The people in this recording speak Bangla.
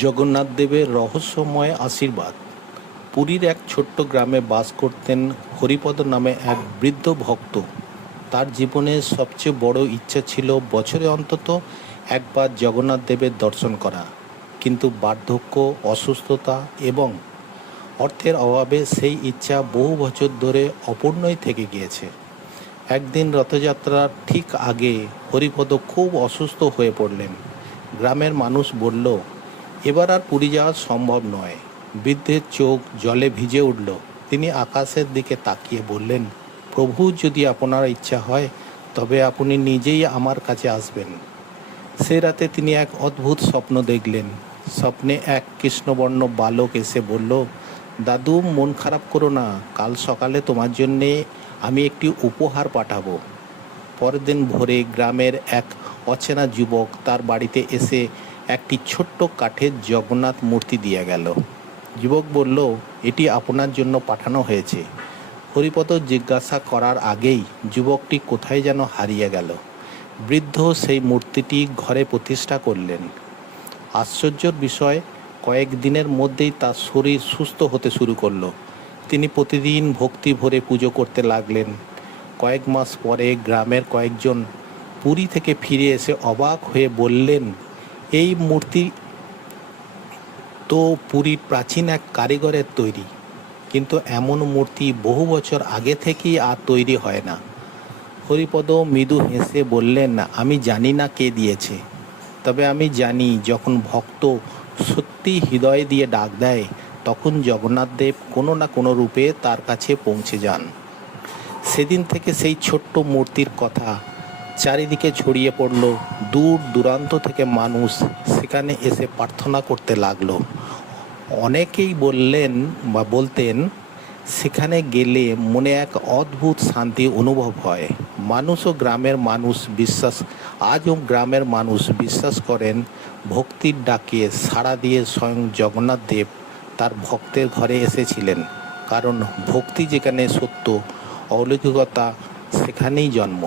জগন্নাথ দেবের রহস্যময় আশীর্বাদ। পুরীর এক ছোট্ট গ্রামে বাস করতেন হরিপদ নামে এক বৃদ্ধ ভক্ত। তার জীবনের সবচেয়ে বড় ইচ্ছা ছিল বছরে অন্তত একবার জগন্নাথ দেবের দর্শন করা। কিন্তু বার্ধক্য, অসুস্থতা এবং অর্থের অভাবে সেই ইচ্ছা বহু বছর ধরে অপূর্ণই থেকে গিয়েছে। একদিন রথযাত্রার ঠিক আগে হরিপদ খুব অসুস্থ হয়ে পড়লেন। গ্রামের মানুষ বলল, এবার আর পুরী যাওয়া সম্ভব নয়। বৃদ্ধের চোখ জলে ভিজে উঠল। তিনি আকাশের দিকে তাকিয়ে বললেন, প্রভু, যদি আপনার ইচ্ছা হয় তবে আপনি নিজেই আমার কাছে আসবেন। সে রাতে তিনি এক অদ্ভুত স্বপ্ন দেখলেন। স্বপ্নে এক কৃষ্ণবর্ণ বালক এসে বলল, দাদু, মন খারাপ করো না, কাল সকালে তোমার জন্যে আমি একটি উপহার পাঠাবো। পরের দিন ভোরে গ্রামের এক অচেনা যুবক তার বাড়িতে এসে একটি ছোট্ট কাঠের জগন্নাথ মূর্তি দিয়ে গেল। যুবক বলল, এটি আপনার জন্য পাঠানো হয়েছে। হরিপদ জিজ্ঞাসা করার আগেই যুবকটি কোথায় যেন হারিয়ে গেল। বৃদ্ধ সেই মূর্তিটি ঘরে প্রতিষ্ঠা করলেন। আশ্চর্যের বিষয়, কয়েক দিনের মধ্যেই তার শরীর সুস্থ হতে শুরু করলো। তিনি প্রতিদিন ভক্তি ভরে পুজো করতে লাগলেন। কয়েক মাস পরে গ্রামের কয়েকজন পুরী থেকে ফিরে এসে অবাক হয়ে বললেন, এই মূর্তি তো পুরীর প্রাচীন এক কারিগরের তৈরি, কিন্তু এমন মূর্তি বহু বছর আগে থেকেই আর তৈরি হয় না। হরিপদ মৃদু হেসে বললেন, আমি জানি না কে দিয়েছে, তবে আমি জানি যখন ভক্ত সত্যি হৃদয় দিয়ে ডাক দেয় তখন জগন্নাথ দেব কোনো না কোনো রূপে তার কাছে পৌঁছে যান। সেদিন থেকে সেই ছোট্ট মূর্তির কথা চারিদিকে ছড়িয়ে পড়ল। দূর দূরান্ত থেকে মানুষ সেখানে এসে প্রার্থনা করতে লাগলো। অনেকেই বলতেন সেখানে গেলে মনে এক অদ্ভুত শান্তি অনুভব হয়। আজও গ্রামের মানুষ বিশ্বাস করেন, ভক্তির ডাকে সাড়া দিয়ে স্বয়ং জগন্নাথ দেব তার ভক্তের ঘরে এসেছিলেন। কারণ ভক্তি যেখানে সত্য, অলৌকিকতা সেখানেই জন্ম।